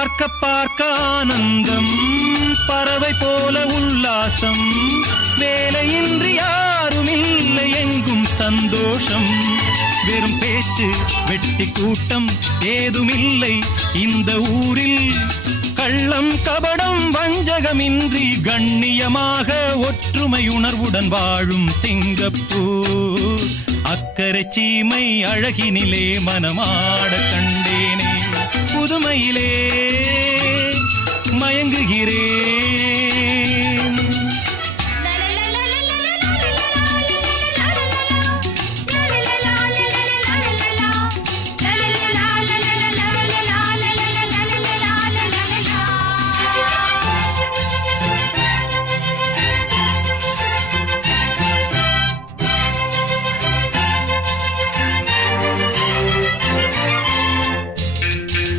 பார்க்க பார்க்க ஆனந்தம், பறவை போல உல்லாசம், வேலையின்றி யாரும் இல்லை எங்கும் சந்தோஷம். வெறும் பேச்சு வெட்டி கூட்டம் ஏதுமில்லை இந்த ஊரில். கள்ளம் கபடம் வஞ்சகமின்றி கண்ணியமாக ஒற்றுமை உணர்வுடன் வாழும் சிங்கப்பூர். அக்கரை சீமை அழகினிலே மனமாட கண்டேன்.